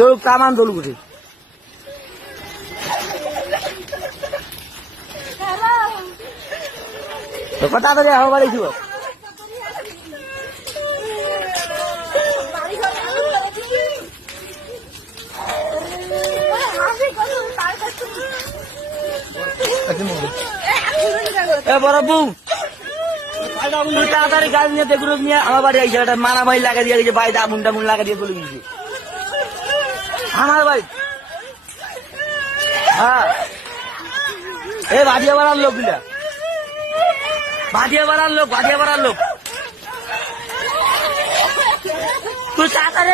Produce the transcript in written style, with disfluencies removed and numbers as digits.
তোর কামান দোল গুটি তো কথা তো হওয়া বাড়ি ছিল বড় বউ তাড়াতাড়ি গাড়ি নিয়ে দেখুন নিয়ে আমার বাড়ি আইসে একটা মারামারি লাগা দিয়ে গেছে বাড়িতে আগুন টাগুন লাগা দিয়ে চলে গেছে আমার বাড়ি হ্যাঁ এ ভাটিয়া বাড়ার লোক গুলা ভাটিয়া বাড়ার লোক তুই তাড়াতাড়ি